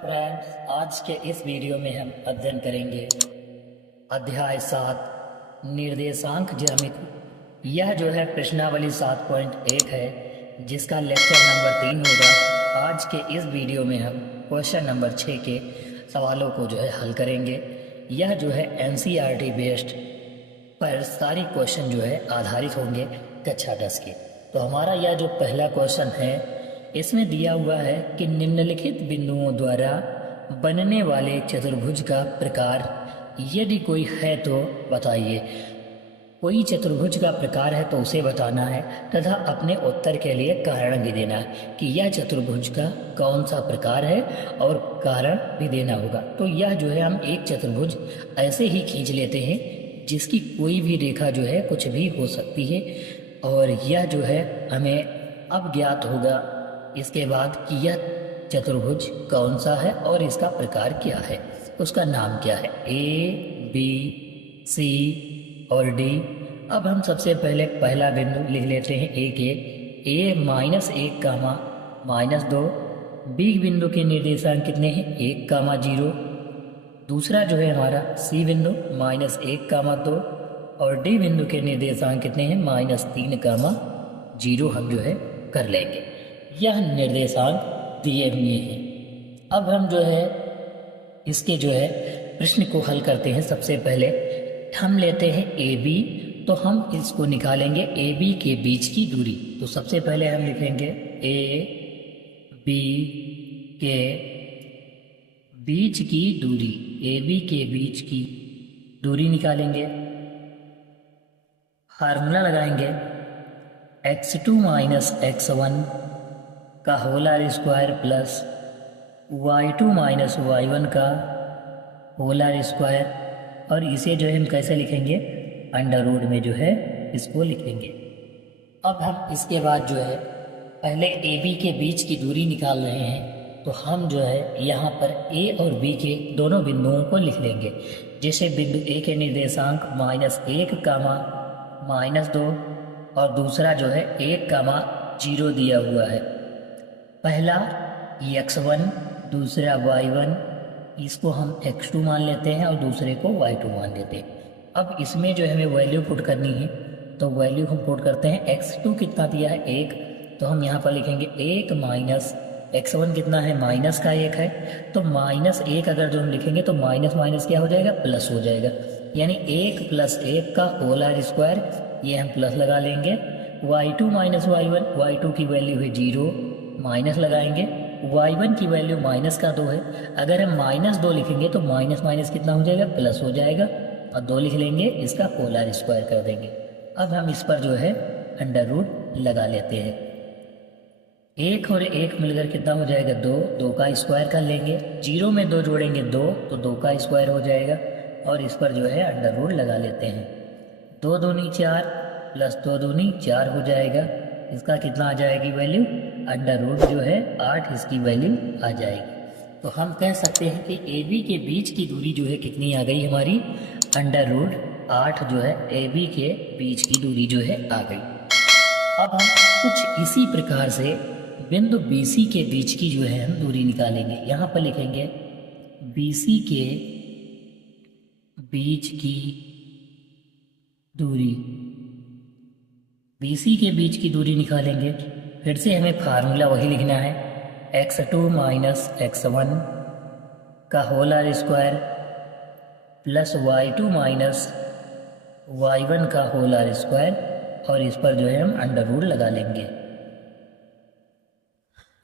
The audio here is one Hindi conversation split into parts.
फ्रेंड्स, आज के इस वीडियो में हम अध्ययन करेंगे अध्याय 7 निर्देशांक ज्यामिति। यह जो है प्रश्नावली 7.1 है, जिसका लेक्चर नंबर 3 होगा। आज के इस वीडियो में हम क्वेश्चन नंबर 6 के सवालों को जो है हल करेंगे। यह जो है NCERT बेस्ड पर सारी क्वेश्चन जो है आधारित होंगे कक्षा 10 के। तो हमारा यह जो पहला क्वेश्चन है, इसमें दिया हुआ है कि निम्नलिखित बिंदुओं द्वारा बनने वाले चतुर्भुज का प्रकार यदि कोई है तो बताइए। कोई चतुर्भुज का प्रकार है तो उसे बताना है तथा अपने उत्तर के लिए कारण भी देना है कि यह चतुर्भुज का कौन सा प्रकार है, और कारण भी देना होगा। तो यह जो है हम एक चतुर्भुज ऐसे ही खींच लेते हैं जिसकी कोई भी रेखा जो है कुछ भी हो सकती है, और यह जो है हमें अब ज्ञात होगा इसके बाद कि यह चतुर्भुज कौन सा है और इसका प्रकार क्या है, उसका नाम क्या है, A, B, C और D। अब हम सबसे पहले पहला बिंदु लिख लेते हैं A के। A -1 comma -2। B बिंदु के निर्देशांक कितने हैं, 1 कामा 0। दूसरा जो है हमारा C बिंदु -1 कामा 2, और D बिंदु के निर्देशांक कितने हैं, -3 कामा 0 हम जो है कर लेंगे। यह निर्देशांक दिए हुए हैं। अब हम जो है इसके जो है प्रश्न को हल करते हैं। सबसे पहले हम लेते हैं AB, तो हम इसको निकालेंगे AB के बीच की दूरी। तो सबसे पहले हम लिखेंगे AB के बीच की दूरी, AB के बीच की दूरी निकालेंगे। फार्मूला लगाएंगे x2 - x1 का whole square plus y2 - y1 का होल स्क्वायर, और इसे जो है हम कैसे लिखेंगे, अंडर रूट में जो है इसको लिखेंगे। अब हम इसके बाद जो है पहले AB के बीच की दूरी निकाल रहे हैं, तो हम जो है यहाँ पर A और B के दोनों बिंदुओं को लिख लेंगे। जैसे बिंदु A के निर्देशांक -1 कामा -2 और दूसरा जो है 1 कामा 0 दिया हुआ है। पहला x1, दूसरा y1, इसको हम x2 मान लेते हैं और दूसरे को y2 मान लेते हैं। अब इसमें जो हमें वैल्यू पुट करनी है, तो वैल्यू हम पुट करते हैं। x2 कितना दिया है, 1, तो हम यहाँ पर लिखेंगे 1 माइनस x1 कितना है, माइनस का 1 है, तो -1 अगर जो हम लिखेंगे तो माइनस माइनस क्या हो जाएगा, प्लस हो जाएगा। यानी 1 + 1 का होल स्क्वायर, ये हम प्लस लगा लेंगे। y2 - y1, y2 की वैल्यू है 0, माइनस लगाएंगे। y1 की वैल्यू -2 है। अगर हम -2 लिखेंगे तो माइनस माइनस कितना हो जाएगा, प्लस हो जाएगा, और 2 लिख लेंगे, इसका पोलर स्क्वायर कर देंगे। अब हम इस पर जो है अंडर रूट लगा लेते हैं। 1 और 1 मिलकर कितना हो जाएगा, 2, 2 का स्क्वायर कर लेंगे। 0 में 2 जोड़ेंगे 2, तो 2 का स्क्वायर हो जाएगा, और इस पर जो है अंडर रूट लगा लेते हैं। 2 दूनी 4 प्लस 2 दूनी 4 हो जाएगा। इसका कितना आ जाएगी वैल्यू, अंडर रूट जो है 8 इसकी वैल्यू आ जाएगी। तो हम कह सकते हैं कि AB के बीच की दूरी जो है कितनी आ गई हमारी, अंडर रूट 8 जो है AB के बीच की दूरी जो है आ गई। अब हम कुछ इसी प्रकार से बिंदु BC के बीच की जो है हम दूरी निकालेंगे। यहाँ पर लिखेंगे BC के बीच की दूरी, BC के बीच की दूरी निकालेंगे। फिर से हमें फार्मूला वही लिखना है, x2 - x1 का whole square plus y2 - y1 का होल स्क्वायर, और इस पर जो है हम अंडर रूट लगा लेंगे।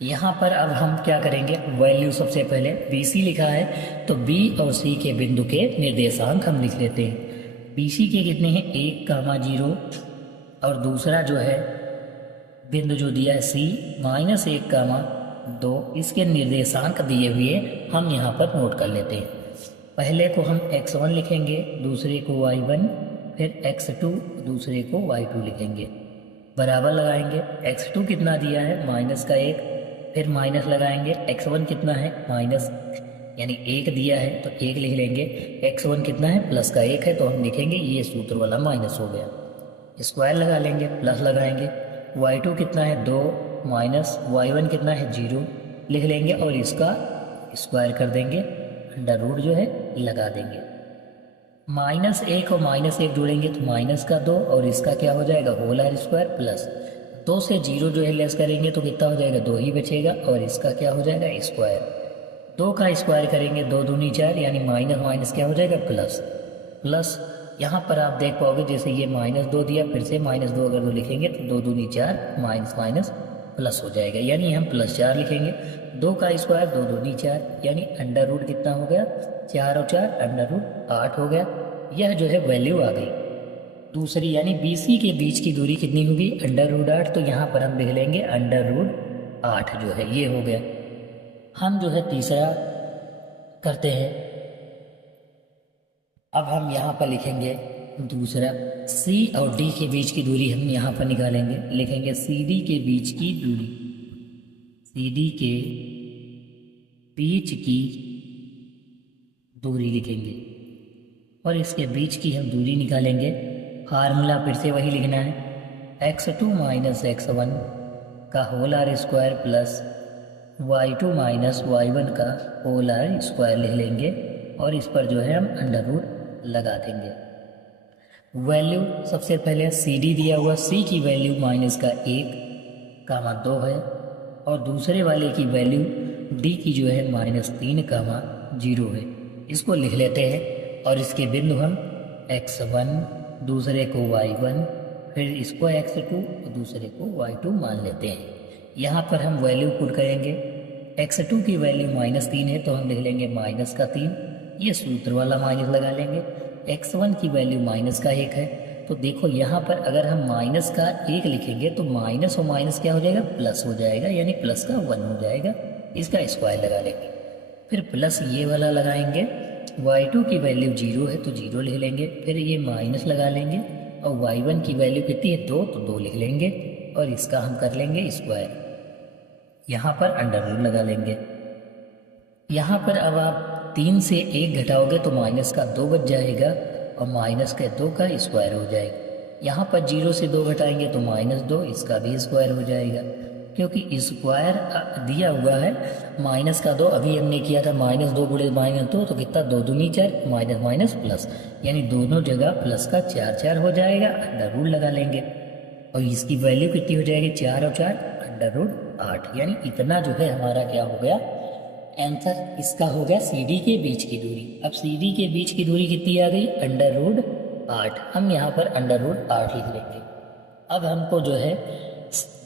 यहाँ पर अब हम क्या करेंगे, वैल्यू सबसे पहले BC लिखा है तो B और C के बिंदु के निर्देशांक हम लिख लेते हैं। BC के कितने हैं, 1 कामा 0, और दूसरा जो है बिंदु जो दिया है C -1 कामा 2, इसके निर्देशांक दिए हुए हम यहाँ पर नोट कर लेते हैं। पहले को हम x1 लिखेंगे, दूसरे को y1, फिर x2, दूसरे को y2 लिखेंगे। बराबर लगाएंगे। x2 कितना दिया है, -1, फिर माइनस लगाएंगे। x1 कितना है, माइनस यानी 1 दिया है तो 1 लिख लेंगे। x1 कितना है, +1 है, तो हम लिखेंगे ये सूत्र वाला माइनस हो गया। स्क्वायर लगा लेंगे, प्लस लगाएंगे। y2 कितना है, 2, माइनस y1 कितना है, 0 लिख लेंगे, और इसका स्क्वायर कर देंगे, अंडर रूट जो है लगा देंगे। -1 और -1 जोड़ेंगे तो -2 और इसका क्या हो जाएगा होल आर स्क्वायर प्लस 2 से 0 जो है लेस करेंगे तो कितना हो जाएगा 2 ही बचेगा और इसका क्या हो जाएगा स्क्वायर। 2 का स्क्वायर करेंगे 2 दूनी 4 यानी माइनस माइनस क्या हो जाएगा प्लस प्लस। यहाँ पर आप देख पाओगे जैसे ये -2 दिया फिर से -2 अगर 2 लिखेंगे तो 2 दूनी 4 माइनस माइनस प्लस हो जाएगा यानी हम +4 लिखेंगे। 2 का स्क्वायर 2 दूनी 4 यानी अंडर रूट कितना हो गया 4 और 4 अंडर रूट 8 हो गया। यह जो है वैल्यू आ गई दूसरी यानी BC के बीच की दूरी कितनी होगी अंडर रूट 8। तो यहाँ पर हम लिख लेंगे अंडर रूट 8 जो है ये हो गया। हम जो है तीसरा करते हैं। अब हम यहाँ पर लिखेंगे दूसरा C और D के बीच की दूरी हम यहाँ पर निकालेंगे, लिखेंगे CD के बीच की दूरी, CD के बीच की दूरी लिखेंगे और इसके बीच की हम दूरी निकालेंगे। फार्मूला फिर से वही लिखना है x2 माइनस x1 का होल आर square plus y2 minus y1 का होल आर स्क्वायर लिख लेंगे और इस पर जो है हम अंडर रूट लगा देंगे। वैल्यू सबसे पहले CD दिया हुआ C की वैल्यू -1, 2 है और दूसरे वाले की वैल्यू D की जो है -3, 0 है। इसको लिख लेते हैं और इसके बिंदु हम x1 दूसरे को y1 फिर इसको x2 और दूसरे को y2 मान लेते हैं। यहाँ पर हम वैल्यू पुट करेंगे। x2 की वैल्यू -3 है तो हम लिख लेंगे -3, ये सूत्र वाला माइनस लगा लेंगे। x1 की वैल्यू -1 है तो देखो यहाँ पर अगर हम -1 लिखेंगे तो माइनस और माइनस क्या हो जाएगा प्लस हो जाएगा यानी +1 हो जाएगा। इसका स्क्वायर लगा लेंगे फिर प्लस ये वाला लगाएंगे। y2 की वैल्यू 0 है तो 0 लिख लेंगे फिर ये माइनस लगा लेंगे और y1 की वैल्यू कितनी है 2 तो 2 लिख लेंगे और इसका हम कर लेंगे स्क्वायर। यहाँ पर अंडर रूट लगा लेंगे। यहाँ पर अब आप 3 से 1 घटाओगे तो -2 बच जाएगा और -2 का स्क्वायर हो जाएगा। यहाँ पर 0 से 2 घटाएंगे तो -2 इसका भी स्क्वायर हो जाएगा क्योंकि स्क्वायर दिया हुआ है। -2 अभी हमने किया था -2 गुणे -2 तो कितना 2 दूनी 4 माइनस माइनस प्लस यानी दोनों जगह प्लस का 4 हो जाएगा। अंडर रूट लगा लेंगे और इसकी वैल्यू कितनी हो जाएगी 4 और 4 अंडर रूट 8 यानी इतना जो है हमारा क्या हो गया आंसर इसका हो गया CD के बीच की दूरी। अब CD के बीच की दूरी कितनी आ गई अंडर रूट 8, हम यहाँ पर अंडर रूट 8 लिख लेंगे। अब हमको जो है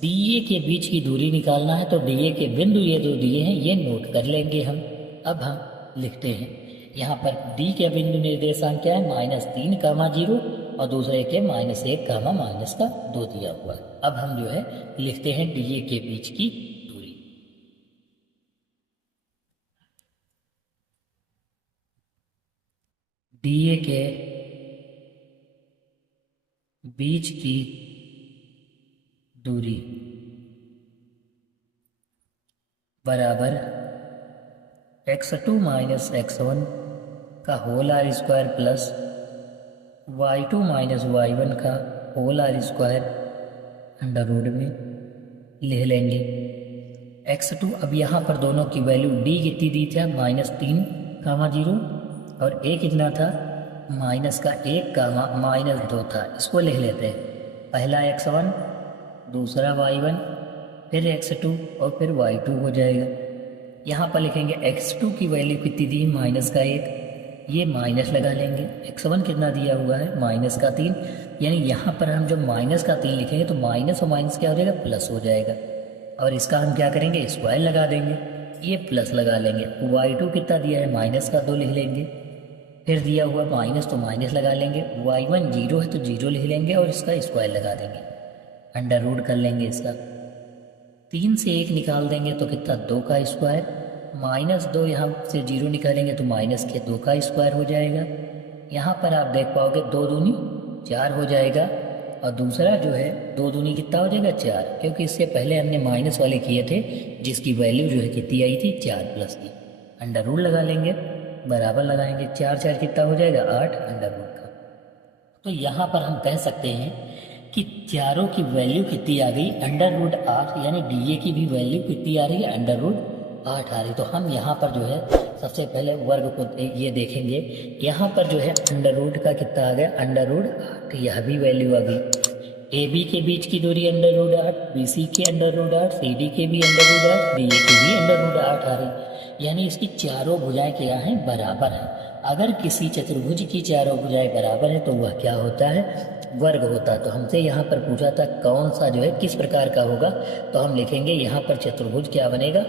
DA के बीच की दूरी निकालना है तो DA के बिंदु ये जो दिए हैं ये नोट कर लेंगे हम। अब हम लिखते हैं यहाँ पर D के बिंदु निर्देशांक क्या है -3, 0 और दूसरे के -1, -2 दिया हुआ है। अब हम जो है लिखते हैं DA के बीच की दूरी। DA के बीच की दूरी बराबर x2 माइनस x1 का होल आर square plus y2 minus y1 का होल आर स्क्वायर अंडर रूट में लिख लेंगे। x2 अब यहाँ पर दोनों की वैल्यू D कितनी दी था -3, 0 और A कितना था -1, -2 था। इसको लिख लेते हैं पहला x1 दूसरा y1 फिर x2 और फिर y2 हो जाएगा। यहाँ पर लिखेंगे x2 की वैल्यू कितनी दी -1, ये माइनस लगा लेंगे। x1 कितना दिया हुआ है -3 यानी यहाँ पर हम जब -3 लिखेंगे तो माइनस और माइनस क्या हो जाएगा प्लस हो जाएगा और इसका हम क्या करेंगे स्क्वायर लगा देंगे, ये प्लस लगा लेंगे। y2 कितना दिया है -2 लिख लेंगे फिर दिया हुआ माइनस तो माइनस लगा लेंगे। y1 0 है तो 0 लिख लेंगे और इसका स्क्वायर लगा देंगे, अंडर रूट कर लेंगे इसका। 3 से 1 निकाल देंगे तो कितना 2 का स्क्वायर, -2 यहाँ से 0 निकालेंगे तो -2 का स्क्वायर हो जाएगा। यहाँ पर आप देख पाओगे 2 दूनी 4 हो जाएगा और दूसरा जो है 2 दूनी कितना हो जाएगा 4 क्योंकि इससे पहले हमने माइनस वाले किए थे जिसकी वैल्यू जो है कितनी आई थी 4 प्लस की। अंडर रूट लगा लेंगे बराबर लगाएंगे 4 4 कितना हो जाएगा 8 अंडर रूट का। तो यहाँ पर हम कह सकते हैं कि चारों की वैल्यू कितनी आ गई अंडर रूट 8 यानी DA की भी वैल्यू कितनी आ रही है अंडर रूट 8 आ रही। तो हम यहाँ पर जो है सबसे पहले वर्ग को ये देखेंगे। यहाँ पर जो है अंडर रूट का कितना आ गया, अंडर रूट 8, यह भी वैल्यू आ गई। ए बी के बीच की दूरी अंडर रूट 8, बी सी के अंडर रूट 8, सी डी के भी अंडर रूट 8, डी ए के भी अंडर रूट 8 आ रही। यानी इसकी चारों भुजाएं क्या हैं, बराबर हैं। अगर किसी चतुर्भुज की चारों भुजाएं बराबर हैं तो वह क्या होता है, वर्ग होता है। तो हमसे यहाँ पर पूछा था कौन सा जो है किस प्रकार का होगा, तो हम लिखेंगे यहाँ पर चतुर्भुज क्या बनेगा,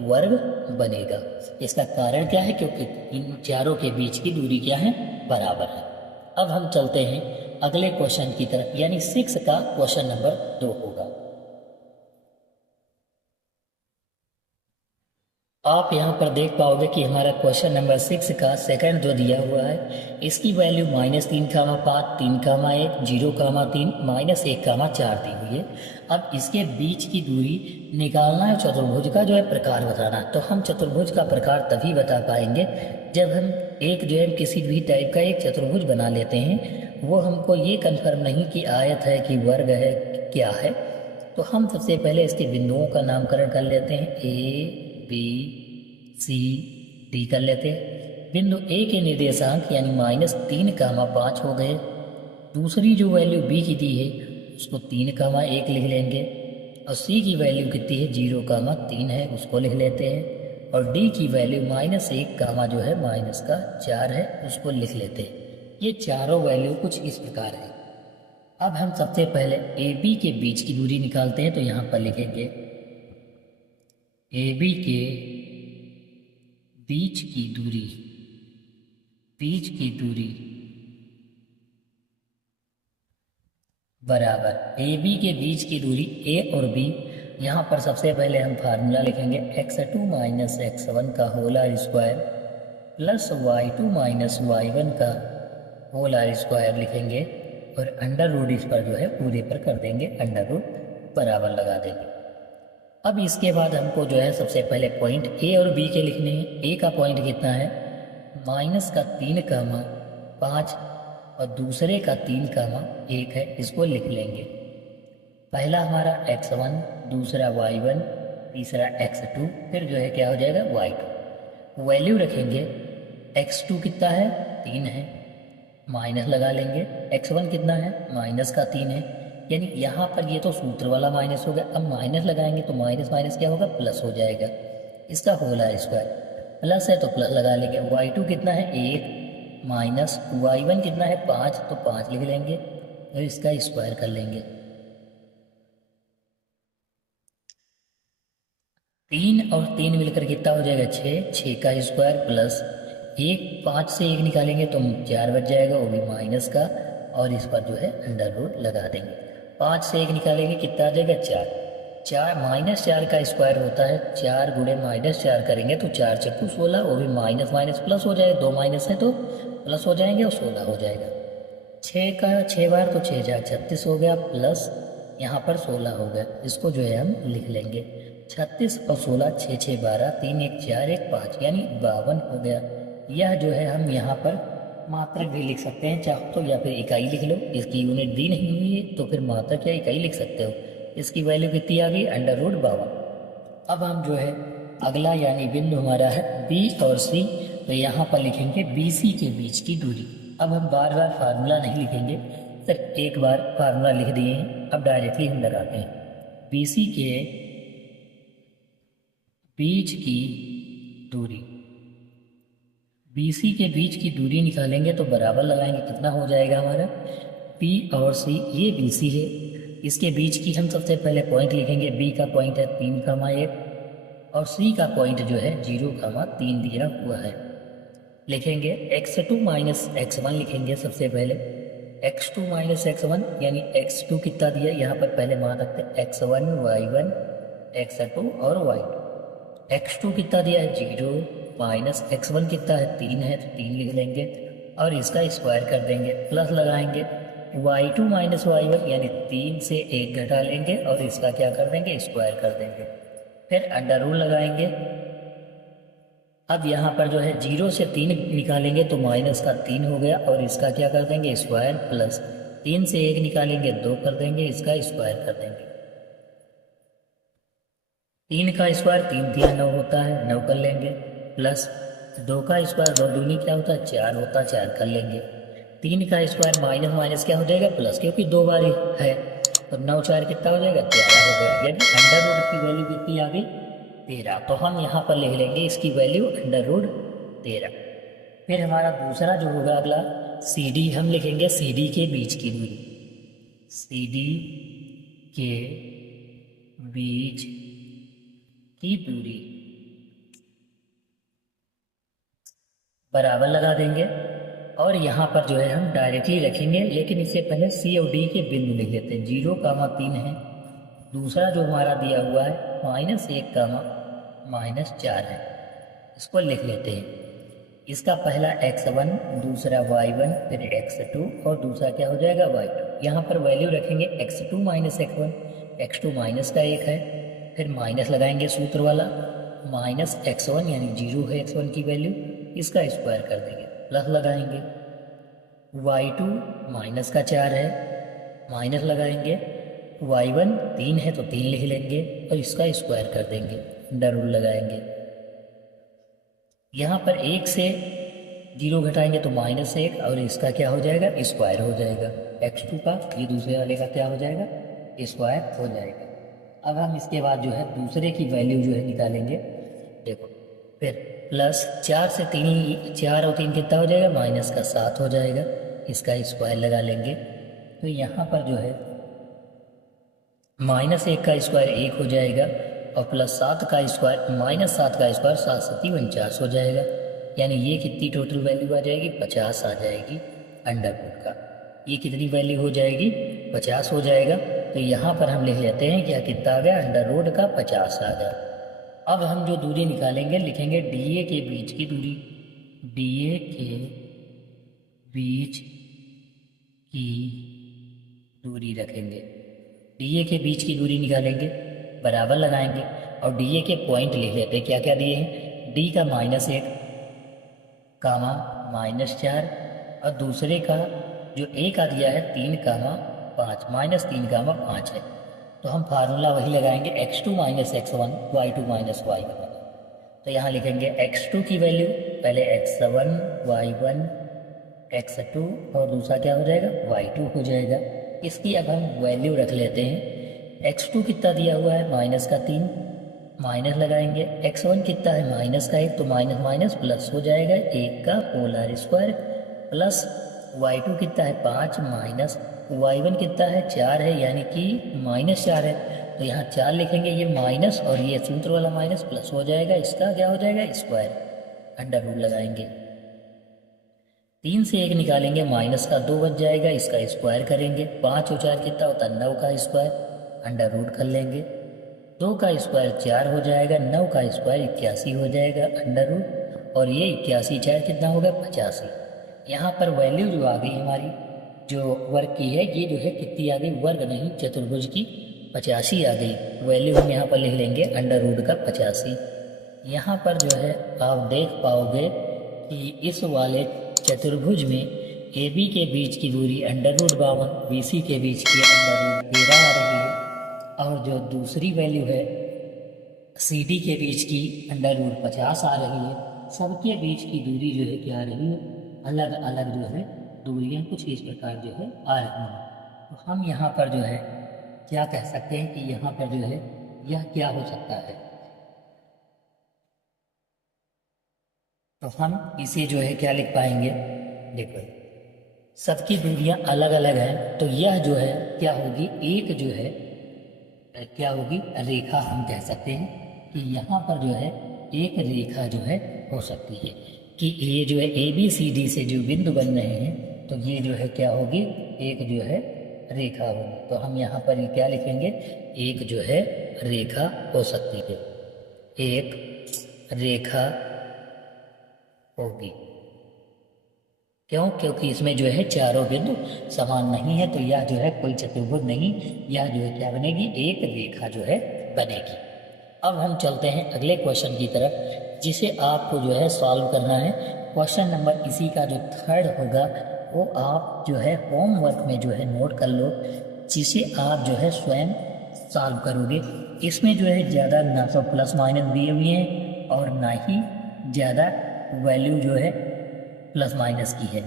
वर्ग बनेगा। इसका कारण क्या है, क्योंकि इन चारों के बीच की दूरी क्या है, बराबर है। अब हम चलते हैं अगले क्वेश्चन की तरफ, यानी 6 का क्वेश्चन नंबर 2 होगा। आप यहाँ पर देख पाओगे कि हमारा क्वेश्चन नंबर 6 का सेकंड जो दिया हुआ है, इसकी वैल्यू -3, 5, 3, 1, 0, 3, -1, 4 दी हुई है। अब इसके बीच की दूरी निकालना है, चतुर्भुज का जो है प्रकार बताना है। तो हम चतुर्भुज का प्रकार तभी बता पाएंगे जब हम एक जो है किसी भी टाइप का एक चतुर्भुज बना लेते हैं, वो हमको ये कन्फर्म नहीं कि आयत है कि वर्ग है क्या है। तो हम सबसे पहले इसके बिंदुओं का नामकरण कर लेते हैं, ए बी सी डी कर लेते हैं। बिंदु ए के निर्देशांक यानी -3, 5 हो गए। दूसरी जो वैल्यू बी की दी है उसको 3, 1 लिख लेंगे, और सी की वैल्यू कितनी है, 0, 3 है, उसको लिख लेते हैं। और डी की वैल्यू -1, जो है -4 है, उसको लिख लेते हैं। ये चारों वैल्यू कुछ इस प्रकार है। अब हम सबसे पहले ए बी के बीच की दूरी निकालते हैं। तो यहाँ पर लिखेंगे ए बी के बीच की दूरी, बीच की दूरी बराबर ए बी के बीच की दूरी ए और बी। यहाँ पर सबसे पहले हम फार्मूला लिखेंगे, x2 - x1 का whole square plus y2 - y1 का होल स्क्वायर लिखेंगे, और अंडर रूट इस पर जो है पूरे पर कर देंगे, अंडर रूट बराबर लगा देंगे। अब इसके बाद हमको जो है सबसे पहले पॉइंट ए और बी के लिखने हैं। ए का पॉइंट कितना है, -3, 5, और दूसरे का 3, 1 है, इसको लिख लेंगे। पहला हमारा x1, दूसरा y1, तीसरा x2, फिर जो है क्या हो जाएगा y2। वैल्यू रखेंगे, x2 कितना है, 3 है, माइनस लगा लेंगे। x1 कितना है, -3 है, यानी यहाँ पर ये तो सूत्र वाला माइनस हो गया। अब माइनस लगाएंगे तो माइनस माइनस क्या होगा, प्लस हो जाएगा। इसका होल स्क्वायर, प्लस है तो प्लस लगा लेंगे। y2 कितना है, 1, माइनस y1 कितना है, 5, तो 5 लिख लेंगे, और इसका स्क्वायर कर लेंगे। 3 और 3 मिलकर कितना हो जाएगा, 6, 6 का स्क्वायर प्लस 1, 5 से 1 निकालेंगे तो 4 बच जाएगा, वो भी माइनस का, और इस पर जो है अंडर रूट लगा देंगे। 5 से 1 निकालेंगे कितना आ जाएगा, 4, 4 -4 का स्क्वायर होता है, 4 गुणे -4 करेंगे तो 4 चक्कू 16, वो भी माइनस माइनस प्लस हो जाएगा, 2 माइनस है तो प्लस हो जाएंगे और 16 हो जाएगा। 6 का 6 बार तो 6 4 36 हो गया, प्लस यहाँ पर 16 हो गया, इसको जो है हम लिख लेंगे। 36 और 16, 6 6 12, 3 1 4 1 5, यानी 52 हो गया। यह जो है हम यहाँ पर मात्रक भी लिख सकते हैं चाहो तो, या फिर इकाई लिख लो। इसकी यूनिट दी नहीं हुई है तो फिर मात्रक या इकाई लिख सकते हो। इसकी वैल्यू कितनी आ गई, अंडर रूट 52। अब हम जो है अगला यानी बिंदु हमारा है बी और सी, तो यहाँ पर लिखेंगे बी सी के बीच की दूरी। अब हम बार बार फार्मूला नहीं लिखेंगे, सिर्फ एक बार फार्मूला लिख दिए हैं। अब डायरेक्टली हम लगाते हैं, बी सी के बीच की दूरी, BC के बीच की दूरी निकालेंगे तो बराबर लगाएंगे, कितना हो जाएगा हमारा, P और C, ये BC है, इसके बीच की हम सबसे पहले पॉइंट लिखेंगे। B का पॉइंट है 3, 1, और C का पॉइंट जो है 0, 3 दिया हुआ है। लिखेंगे x2 - x1 लिखेंगे सबसे पहले, x2 - x1 यानी x2 कितना दिया, यहाँ पर पहले मान रखते हैं x1, y1, x2 और y2। x2 कितना दिया है, 0, माइनस x1 कितना है, 3 है, तो 3 लिख लेंगे, और इसका स्क्वायर कर देंगे, प्लस लगाएंगे। y2 - y1 यानी 3 से 1 घटा लेंगे, और इसका क्या कर देंगे, स्क्वायर कर देंगे, फिर अंडर रूट लगाएंगे। अब यहाँ पर जो है 0 से 3 निकालेंगे तो माइनस का 3 हो गया, और इसका क्या कर देंगे, स्क्वायर, प्लस 3 से 1 निकालेंगे 2 कर देंगे, इसका स्क्वायर कर देंगे। 3 का स्क्वायर 3 3 9 होता है, 9 कर लेंगे, प्लस 2 का स्क्वायर 2 दूनी क्या होता है 4 होता है, 4 कर लेंगे। 3 का स्क्वायर माइनस माइनस क्या हो जाएगा प्लस, क्योंकि 2 बार है तो 9 4 कितना हो जाएगा 13 हो गया, यानी अंडर रूट की वैल्यू कितनी आ गई 13। तो हम यहाँ पर लिख लेंगे इसकी वैल्यू अंडर रूट 13। फिर हमारा दूसरा जो होगा अगला सी डी, हम लिखेंगे सी डी के बीच की दूरी, सी डी के बीच की दूरी बराबर लगा देंगे, और यहाँ पर जो है हम डायरेक्टली रखेंगे, लेकिन इससे पहले सी और डी के बिंदु लिख लेते हैं। 0,3 है, दूसरा जो हमारा दिया हुआ है -1, -4 है, इसको लिख लेते हैं। इसका पहला x1, दूसरा y1, फिर x2 और दूसरा क्या हो जाएगा y2। यहाँ पर वैल्यू रखेंगे x2 minus x1, x2 minus का 1 है, फिर माइनस लगाएंगे सूत्र वाला, -x1 यानी 0 है x1 की वैल्यू, इसका स्क्वायर कर देंगे, प्लस लगाएंगे, y2 माइनस का 4 है, माइनस लगाएंगे, y1 3 है तो 3 लिख लेंगे और इसका स्क्वायर कर देंगे, अंडर रूट लगाएंगे। यहाँ पर 1 से 0 घटाएंगे तो -1 और इसका क्या हो जाएगा स्क्वायर हो जाएगा, x2 का ये दूसरे वाले का क्या हो जाएगा स्क्वायर हो जाएगा। अब हम इसके बाद जो है दूसरे की वैल्यू जो है निकालेंगे, देखो फिर प्लस 4 से 3, 4 और 3 कितना हो जाएगा माइनस का 7 हो जाएगा, इसका स्क्वायर लगा लेंगे। तो यहाँ पर जो है -1 का स्क्वायर 1 हो जाएगा और +7 का स्क्वायर -7 का स्क्वायर 7 7 49 हो जाएगा, यानी ये कितनी टोटल वैल्यू आ जाएगी 50 आ जाएगी अंडर रूट का। ये कितनी वैल्यू हो जाएगी 50 हो जाएगा। तो यहाँ पर हम लिख लेते हैं क्या कितना आ गया अंडर रूट का 50 आ गया। अब हम जो दूरी निकालेंगे लिखेंगे डी ए के बीच की दूरी, डी ए के बीच की दूरी रखेंगे, डी ए के बीच की दूरी निकालेंगे, बराबर लगाएंगे और डी ए के पॉइंट लिख लेते हैं, क्या क्या दिए हैं, डी का -1, कामा -4 और दूसरे का जो ए का दिया है 3, -5 -3, है। तो हम फार्मूला वही लगाएंगे x2 - x1 y2 - y1। तो यहाँ लिखेंगे x2 की वैल्यू पहले x1 y1 x2 और दूसरा क्या हो जाएगा y2 हो जाएगा। इसकी अब हम वैल्यू रख लेते हैं। x2 कितना दिया हुआ है -3, माइनस लगाएंगे, x1 कितना है -1 तो माइनस माइनस प्लस हो जाएगा 1 का पोलर स्क्वायर, प्लस y2 कितना है 5 माइनस y1 कितना है 4 है, यानी कि -4 है। तो यहाँ 4 लिखेंगे, ये माइनस और ये सूत्र वाला माइनस प्लस हो जाएगा, इसका क्या हो जाएगा स्क्वायर, अंडर रूट लगाएंगे। 3 से 1 निकालेंगे, माइनस का 2 बच जाएगा, इसका स्क्वायर करेंगे, 5 और 4 कितना होता है 9 का स्क्वायर, अंडर रूट कर लेंगे। 2 का स्क्वायर 4 हो जाएगा, 9 का स्क्वायर 81 हो जाएगा अंडर रूट, और ये 81 4 कितना होगा 85। यहाँ पर वैल्यू जो आ गई हमारी जो वर्ग की है, ये जो है कितनी आ गई, वर्ग नहीं चतुर्भुज की 85 आ गई। वैल्यू हम यहाँ पर लिख लेंगे अंडर रूट का 85। यहाँ पर जो है आप देख पाओगे कि इस वाले चतुर्भुज में ए बी के बीच की दूरी अंडर रूट 52, बी सी के बीच की अंडर रूट 13 आ रही है, और जो दूसरी वैल्यू है सी डी के बीच की अंडर रूट 50 आ रही है। सबके बीच की दूरी जो है क्या आ रही है, अलग अलग जो है दूरियां कुछ इस प्रकार जो है आ रही हैं। तो हम यहाँ पर जो है क्या कह सकते हैं कि यहाँ पर जो है यह क्या हो सकता है, तो हम इसे जो है क्या लिख पाएंगे, देखो सबकी दूरियां अलग अलग हैं, तो यह जो है क्या होगी, एक जो है क्या होगी रेखा, हम कह सकते हैं कि यहाँ पर जो है एक रेखा जो है हो सकती है कि ये जो है ए बी सी डी से जो बिंदु बन रहे हैं, तो ये जो है क्या होगी एक जो है रेखा होगी। तो हम यहाँ पर क्या लिखेंगे, एक जो है रेखा हो सकती है, एक रेखा होगी। क्यों, क्योंकि इसमें जो है चारों बिंदु समान नहीं है, तो यह जो है कोई चतुर्भुज नहीं, यह जो है क्या बनेगी, एक रेखा जो है बनेगी। अब हम चलते हैं अगले क्वेश्चन की तरफ, जिसे आपको जो है सॉल्व करना है। क्वेश्चन नंबर इसी का जो 3rd होगा वो आप जो है होमवर्क में जो है नोट कर लो, जिसे आप जो है स्वयं सॉल्व करोगे। इसमें जो है ज़्यादा ना तो प्लस माइनस दिए हुए हैं और ना ही ज़्यादा वैल्यू जो है प्लस माइनस की है।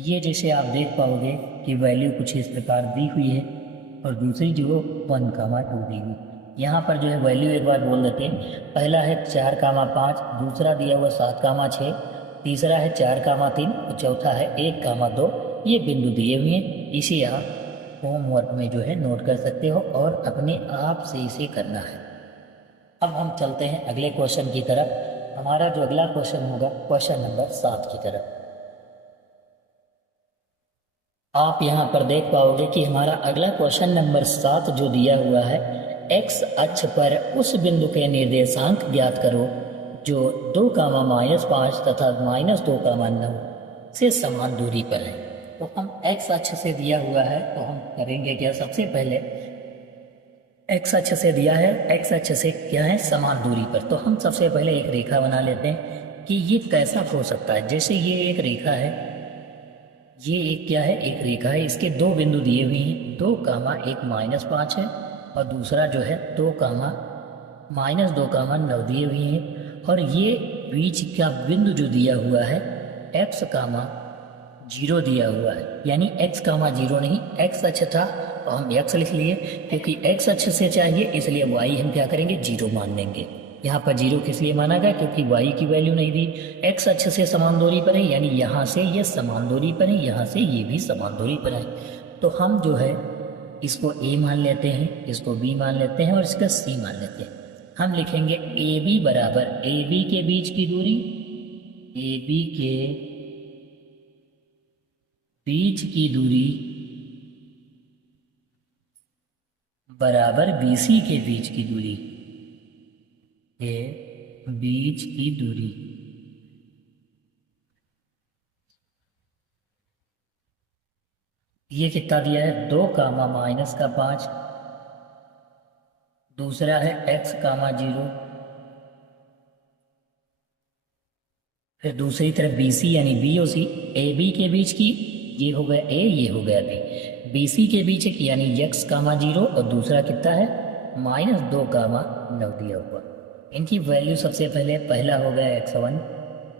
ये जैसे आप देख पाओगे कि वैल्यू कुछ इस प्रकार दी हुई है और दूसरी जो 1,2 दी हुई। यहाँ पर जो है वैल्यू एक बार बोल देते हैं। पहला है 4,5, दूसरा दिया हुआ 7,6, तीसरा है 4,3 और चौथा है 1,2। ये बिंदु दिए हुए हैं, इसे आप होमवर्क में जो है नोट कर सकते हो और अपने आप से इसे करना है। अब हम चलते हैं अगले क्वेश्चन की तरफ। हमारा जो अगला क्वेश्चन होगा क्वेश्चन नंबर 7 की तरफ। आप यहाँ पर देख पाओगे कि हमारा अगला क्वेश्चन नंबर 7 जो दिया हुआ है, एक्स अक्ष पर उस बिंदु के निर्देशांक ज्ञात करो जो 2,-5 तथा -2,9 से समान दूरी पर है। तो हम एक्स अक्ष से दिया हुआ है तो हम करेंगे क्या, सबसे पहले एक्स अक्ष से दिया है, एक्स अक्ष से क्या है, समान दूरी पर। तो हम सबसे पहले एक रेखा बना लेते हैं कि ये कैसा हो सकता है। जैसे ये एक रेखा है, ये एक क्या है, एक रेखा है, इसके दो बिंदु दिए हुए हैं, 2, 1, -5 है और दूसरा जो है 2, -2,9 दिए हुए हैं। और ये बीच का बिंदु जो दिया हुआ है x, 0 दिया हुआ है, यानी x, 0 नहीं, x अक्ष था तो हम x लिख लिए, क्योंकि x अक्ष से चाहिए इसलिए y हम क्या करेंगे, 0 मान लेंगे। यहाँ पर 0 किस लिए माना गया, क्योंकि y की वैल्यू नहीं दी। x अक्ष से समान दूरी पर है, यानी यहाँ से ये समान दूरी पर है, यहाँ से ये भी समान दूरी पर है। तो हम जो है इसको a मान लेते हैं, इसको b मान लेते हैं और इसका c मान लेते हैं। हम लिखेंगे AB बराबर AB के बीच की दूरी, AB के बीच की दूरी बराबर BC के बीच की दूरी, के बीच की दूरी। ये कितना दिया है, 2, -5, दूसरा है x, 0, फिर दूसरी तरफ BC यानी BOC, AB के बीच की, ये हो गया A, ये हो गया B, BC के बीच एक यानी x, 0 और दूसरा कितना है, -2,9 दिया हुआ। इनकी वैल्यू सबसे पहले, पहला हो गया x1,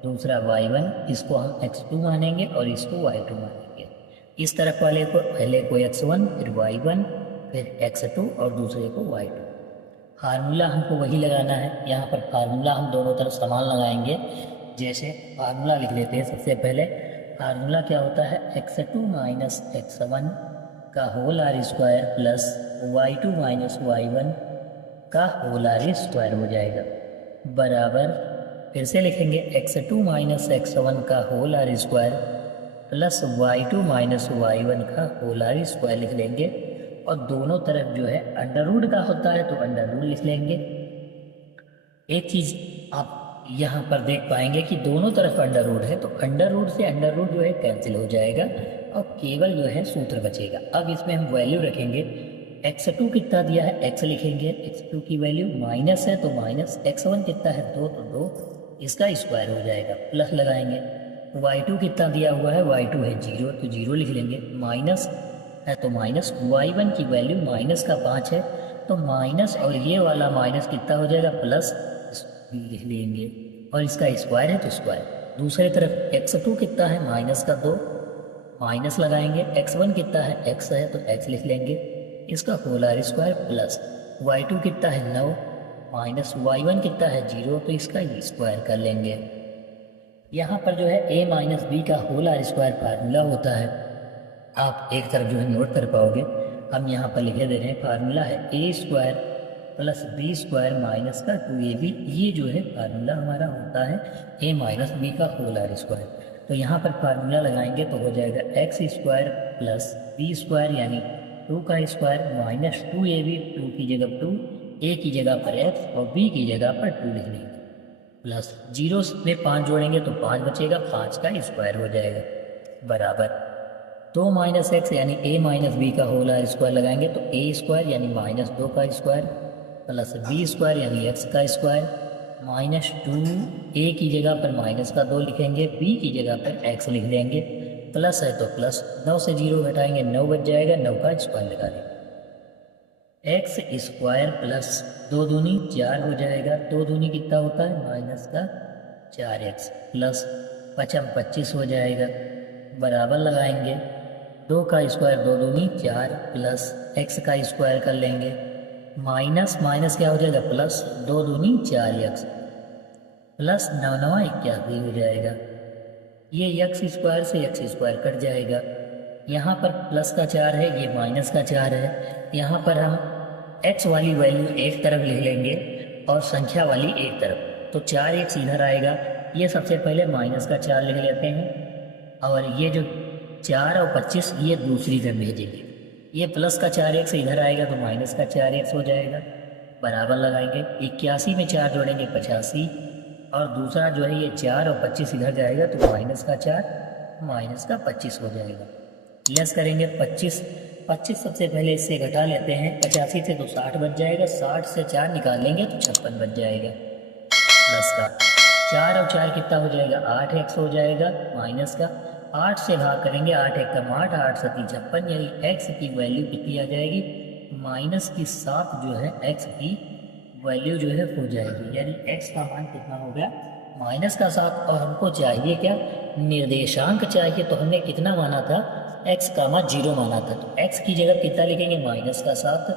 दूसरा y1, इसको हम x2 मानेंगे और इसको y2 मानेंगे। इस तरफ वाले को पहले को x1, फिर y1, फिर x2 और दूसरे को y2। फार्मूला हमको वही लगाना है, यहाँ पर फार्मूला हम दोनों तरफ समान लगाएंगे। जैसे फार्मूला लिख लेते हैं सबसे पहले। फार्मूला क्या होता है, x2 - x1 का होल आर स्क्वायर प्लस y2 - y1 का होल आर स्क्वायर हो जाएगा, बराबर, फिर से लिखेंगे x2 - x1 का होल आर स्क्वायर प्लस y2 - y1 का होल आर स्क्वायर लिख लेंगे। और दोनों तरफ जो है अंडर रूट का होता है तो अंडर रूट लिख लेंगे। एक चीज़ आप यहाँ पर देख पाएंगे कि दोनों तरफ अंडर रूट है तो अंडर रूट से अंडर रूट जो है कैंसिल हो जाएगा और केवल जो है सूत्र बचेगा। अब इसमें हम वैल्यू रखेंगे, x2 कितना दिया है, x लिखेंगे, x2 की वैल्यू माइनस है तो माइनस, x1 कितना है 2 तो 2, इसका स्क्वायर हो जाएगा, प्लस लगाएंगे। y2 कितना दिया हुआ है, y2 है 0 तो 0 लिख लेंगे, माइनस है तो माइनस, y1 की वैल्यू माइनस का 5 है तो माइनस, और ये वाला माइनस कितना हो जाएगा, प्लस लिख लेंगे और इसका स्क्वायर है तो स्क्वायर। दूसरी तरफ x2 कितना है, माइनस का 2, माइनस लगाएंगे, x1 कितना है, x है तो x लिख लेंगे, इसका होल आर स्क्वायर प्लस y2 कितना है 9, माइनस y1 कितना है 0 तो इसका स्क्वायर कर लेंगे। यहाँ पर जो है a माइनस बी का होल आर स्क्वायर फार्मूला होता है, आप एक तरफ जो है नोट कर पाओगे। हम यहाँ पर लिखे दे रहे हैं, फार्मूला है a square plus b square minus का 2ab। ये जो है फार्मूला हमारा होता है a माइनस बी का होल आर स्क्वायर। तो यहाँ पर फार्मूला लगाएंगे तो हो जाएगा x square plus b square यानी 2 का स्क्वायर माइनस 2ab, 2 की जगह 2, a की जगह पर x और b की जगह पर 2 लिख लेंगे, प्लस 0 में 5 जोड़ेंगे तो 5 बचेगा, 5 का स्क्वायर हो जाएगा, बराबर 2 माइनस एक्स यानी a माइनस बी का होल आर स्क्वायर लगाएंगे तो a स्क्वायर यानी माइनस 2 का स्क्वायर प्लस बी स्क्वायर यानी x का स्क्वायर माइनस 2, a की जगह पर माइनस का 2 लिखेंगे, b की जगह पर x लिख देंगे, प्लस है तो प्लस, 9 से 0 घटाएंगे 9 बच जाएगा, 9 का स्क्वायर लगा देंगे। एक्स स्क्वायर प्लस 2 दूनी 4 हो जाएगा। 2 दूनी कितना होता है माइनस का 4x प्लस 25 हो जाएगा, बराबर लगाएंगे। 2 का स्क्वायर 2 दूनी 4 प्लस x का स्क्वायर कर लेंगे, माइनस माइनस क्या हो जाएगा प्लस 2 दूनी 4x प्लस 9 9 81 हो जाएगा। ये x स्क्वायर से x स्क्वायर कट जाएगा। यहाँ पर प्लस का 4 है, ये माइनस का 4 है। यहाँ पर हम x वाली वैल्यू एक तरफ लिख लेंगे और संख्या वाली एक तरफ, तो 4x इधर आएगा। ये सबसे पहले माइनस का 4 लिख लेते हैं और ये जो 4 और 25 ये दूसरी तरफ भेजेंगे। ये प्लस का 4x इधर आएगा तो माइनस का 4x हो जाएगा, बराबर लगाएंगे। 81 में 4 जोड़ेंगे 85 और दूसरा जो है ये 4 और 25 इधर जाएगा तो माइनस का 4 माइनस का 25 हो जाएगा। लेस करेंगे 25 सबसे पहले इससे घटा लेते हैं। 85 से तो 60 बच जाएगा, 60 से 4 निकालेंगे तो 56 बच जाएगा। प्लस का 4 और 4 कितना हो जाएगा 8x हो जाएगा, माइनस का 8 से भाग करेंगे, 8 एक कम 8, 8 सती 56, यानी x की वैल्यू कितनी आ जाएगी माइनस की 7 जो है x की वैल्यू जो है हो जाएगी। यानी x का मान कितना हो गया माइनस का 7। और हमको चाहिए क्या निर्देशांक चाहिए, तो हमने कितना माना था x का मान 0 माना था, तो x की जगह कितना लिखेंगे माइनस का 7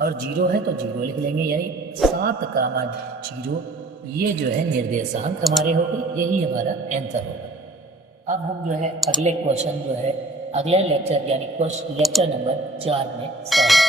और 0 है तो 0 लिख लेंगे, यानी 7 का मान 0। ये जो है निर्देशांक हमारे हो गए, यही हमारा आंसर होगा। अब हम जो है अगले क्वेश्चन जो है अगले लेक्चर यानी लेक्चर नंबर 4 में सॉल्व